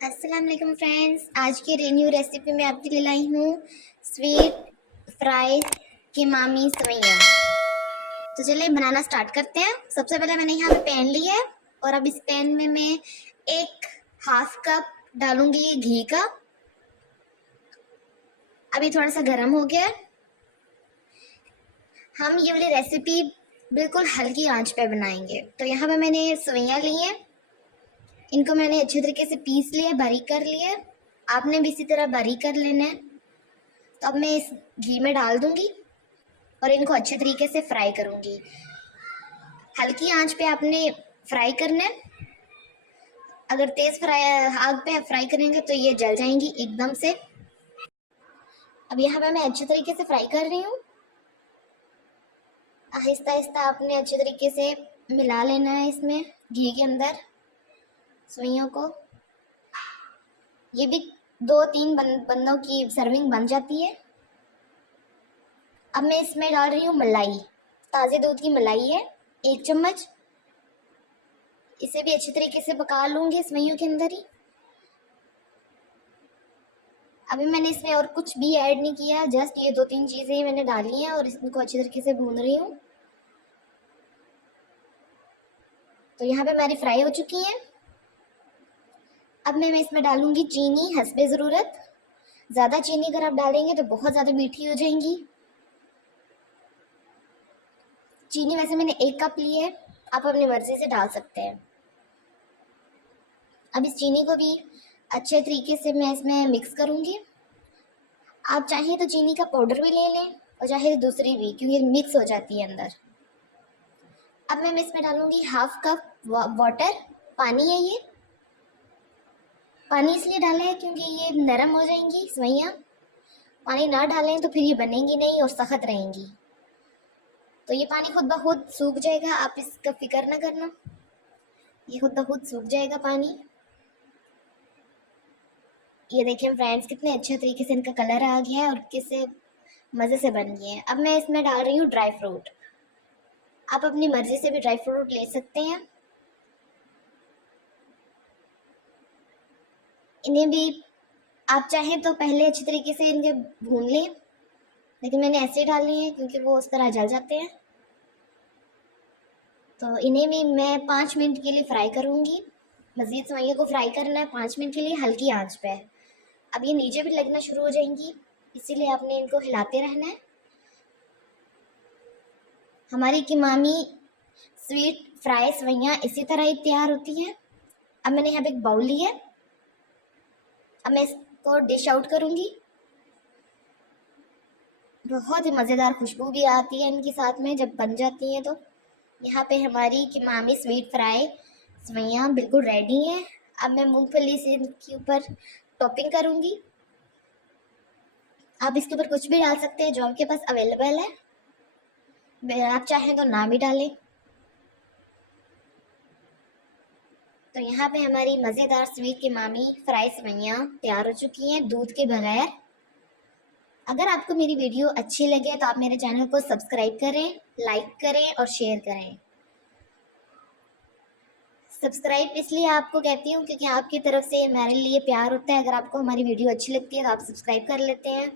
अस्सलाम वालेकुम फ्रेंड्स, आज की न्यू रेसिपी में आपके लिए लाई हूँ स्वीट फ्राई कीमामी सवैयाँ। तो चलिए बनाना स्टार्ट करते हैं। सबसे पहले मैंने यहाँ पे पैन लिया है और अब इस पैन में मैं एक हाफ कप डालूंगी घी का। अभी थोड़ा सा गर्म हो गया है। हम ये वाली रेसिपी बिल्कुल हल्की आंच पे बनाएंगे। तो यहाँ पे मैंने सवैयाँ ली हैं, इनको मैंने अच्छे तरीके से पीस लिया, बारीक कर लिया। आपने भी इसी तरह बारीक कर लेना है। तो अब मैं इस घी में डाल दूंगी और इनको अच्छे तरीके से फ्राई करूंगी। हल्की आंच पे आपने फ्राई करना है। अगर तेज फ्राई आग पे फ्राई करेंगे तो ये जल जाएंगी एकदम से। अब यहाँ पे मैं अच्छे तरीके से फ्राई कर रही हूँ। आहिस्ता आहिस्ता आपने अच्छे तरीके से मिला लेना है इसमें घी के अंदर सुइयों को। ये भी 2-3 बंदों की सर्विंग बन जाती है। अब मैं इसमें डाल रही हूँ मलाई, ताज़े दूध की मलाई है 1 चम्मच। इसे भी अच्छी तरीके से पका लूंगी सेवइयों के अंदर ही। अभी मैंने इसमें और कुछ भी ऐड नहीं किया, जस्ट ये 2-3 चीज़ें ही मैंने डाली हैं और इसको अच्छी तरीके से भून रही हूँ। तो यहाँ पे हमारी फ्राई हो चुकी हैं। अब मैं इसमें डालूंगी चीनी हस्बे ज़रूरत। ज़्यादा चीनी अगर आप डालेंगे तो बहुत ज़्यादा मीठी हो जाएंगी। चीनी वैसे मैंने 1 कप ली है, आप अपनी मर्ज़ी से डाल सकते हैं। अब इस चीनी को भी अच्छे तरीके से मैं इसमें मिक्स करूँगी। आप चाहें तो चीनी का पाउडर भी ले लें और चाहे तो दूसरी भी, क्योंकि मिक्स हो जाती है अंदर। अब मैं इसमें डालूंगी हाफ कप वाटर, पानी है ये। पानी इसलिए डाला है क्योंकि ये नरम हो जाएंगी सेवइयाँ। पानी ना डालें तो फिर ये बनेंगी नहीं और सख्त रहेंगी। तो ये पानी खुद ब खुद सूख जाएगा, आप इसका फिक्र ना करना, ये खुद ब खुद सूख जाएगा पानी। ये देखें फ्रेंड्स, कितने अच्छे तरीके से इनका कलर आ गया है और किससे मज़े से बन गए हैं। अब मैं इसमें डाल रही हूँ ड्राई फ्रूट। आप अपनी मर्ज़ी से भी ड्राई फ्रूट ले सकते हैं। इन्हें भी आप चाहें तो पहले अच्छी तरीके से इनके भून लें, लेकिन मैंने ऐसे ही डालनी है क्योंकि वो उस तरह जल जाते हैं। तो इन्हें भी मैं 5 मिनट के लिए फ्राई करूँगी। मज़ीद सेवइयों को फ्राई करना है 5 मिनट के लिए हल्की आंच पे। अब ये नीचे भी लगना शुरू हो जाएंगी, इसीलिए आपने इनको हिलाते रहना है। हमारी कीमामी स्वीट फ्राई सेवइयाँ इसी तरह ही तैयार होती हैं। अब मैंने यहाँ पे एक बाउल लिया है, अब मैं इसको डिश आउट करूँगी। बहुत ही मज़ेदार खुशबू भी आती है इनके साथ में जब बन जाती हैं। तो यहाँ पे हमारी कीमामी स्वीट फ्राई सेवइयाँ बिल्कुल रेडी हैं। अब मैं मूंगफली से इनके ऊपर टॉपिंग करूँगी। आप इसके ऊपर कुछ भी डाल सकते हैं जो आपके पास अवेलेबल है, आप चाहें तो ना भी डालें। तो यहाँ पे हमारी मज़ेदार स्वीट कीमामी फ्राई सेवइयाँ तैयार हो चुकी हैं दूध के बगैर। अगर आपको मेरी वीडियो अच्छी लगे तो आप मेरे चैनल को सब्सक्राइब करें, लाइक करें और शेयर करें। सब्सक्राइब इसलिए आपको कहती हूँ क्योंकि आपकी तरफ से हमारे लिए प्यार होता है। अगर आपको हमारी वीडियो अच्छी लगती है तो आप सब्सक्राइब कर लेते हैं।